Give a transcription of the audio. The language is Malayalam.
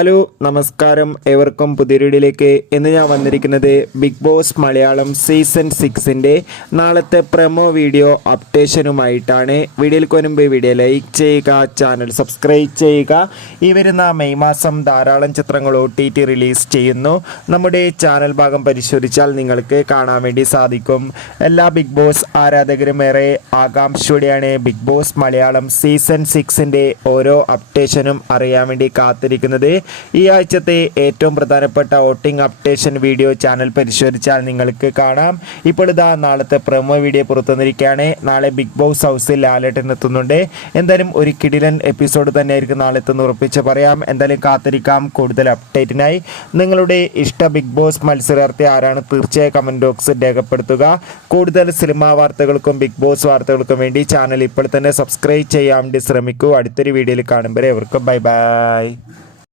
ഹലോ നമസ്കാരം, ഏവർക്കും പുതിയൊരു വീഡിയോയിലേക്ക്. ഇന്ന് ഞാൻ വന്നിരിക്കുന്നത് ബിഗ് ബോസ് മലയാളം സീസൺ 6ൻ്റെ നാളത്തെ പ്രൊമോ വീഡിയോ അപ്ഡേഷനുമായിട്ടാണ്. വീഡിയോയിലേക്ക് വരുമ്പോൾ വീഡിയോ ലൈക്ക് ചെയ്യുക, ചാനൽ സബ്സ്ക്രൈബ് ചെയ്യുക. ഈ വരുന്ന മെയ് മാസം ധാരാളം ചിത്രങ്ങൾ OTT റിലീസ് ചെയ്യുന്നു. നമ്മുടെ ചാനൽ ഭാഗം പരിശോധിച്ചാൽ നിങ്ങൾക്ക് കാണാൻ വേണ്ടി സാധിക്കും. എല്ലാ ബിഗ് ബോസ് ആരാധകരും ഏറെ ആകാംക്ഷയോടെയാണ് ബിഗ് ബോസ് മലയാളം സീസൺ 6ൻ്റെ ഓരോ അപ്ഡേഷനും അറിയാൻ വേണ്ടി കാത്തിരിക്കുന്നത്. ഈ ആഴ്ചത്തെ ഏറ്റവും പ്രധാനപ്പെട്ട വോട്ടിംഗ് അപ്ഡേഷൻ വീഡിയോ ചാനൽ പരിശോധിച്ചാൽ നിങ്ങൾക്ക് കാണാം. ഇപ്പോൾ ഇതാ നാളത്തെ പ്രൊമോ വീഡിയോ പുറത്തുവന്നിരിക്കുകയാണ്. നാളെ ബിഗ് ബോസ് ഹൗസിൽ ലാലേട്ടൻ എത്തുന്നുണ്ട്. എന്തായാലും ഒരു കിടിലൻ എപ്പിസോഡ് തന്നെയായിരിക്കും നാളെ എത്തുന്ന ഉറപ്പിച്ച് പറയാം. എന്തായാലും കാത്തിരിക്കാം കൂടുതൽ അപ്ഡേറ്റിനായി. നിങ്ങളുടെ ഇഷ്ട ബിഗ് ബോസ് മത്സരാർത്ഥി ആരാണ്? തീർച്ചയായും കമൻറ്റ് ബോക്സിൽ രേഖപ്പെടുത്തുക. കൂടുതൽ സിനിമാ വാർത്തകൾക്കും ബിഗ് ബോസ് വാർത്തകൾക്കും വേണ്ടി ചാനൽ ഇപ്പോൾ തന്നെ സബ്സ്ക്രൈബ് ചെയ്യാൻ വേണ്ടി ശ്രമിക്കൂ. അടുത്തൊരു വീഡിയോയിൽ കാണുമ്പോൾ എവർക്കും ബൈ ബൈ.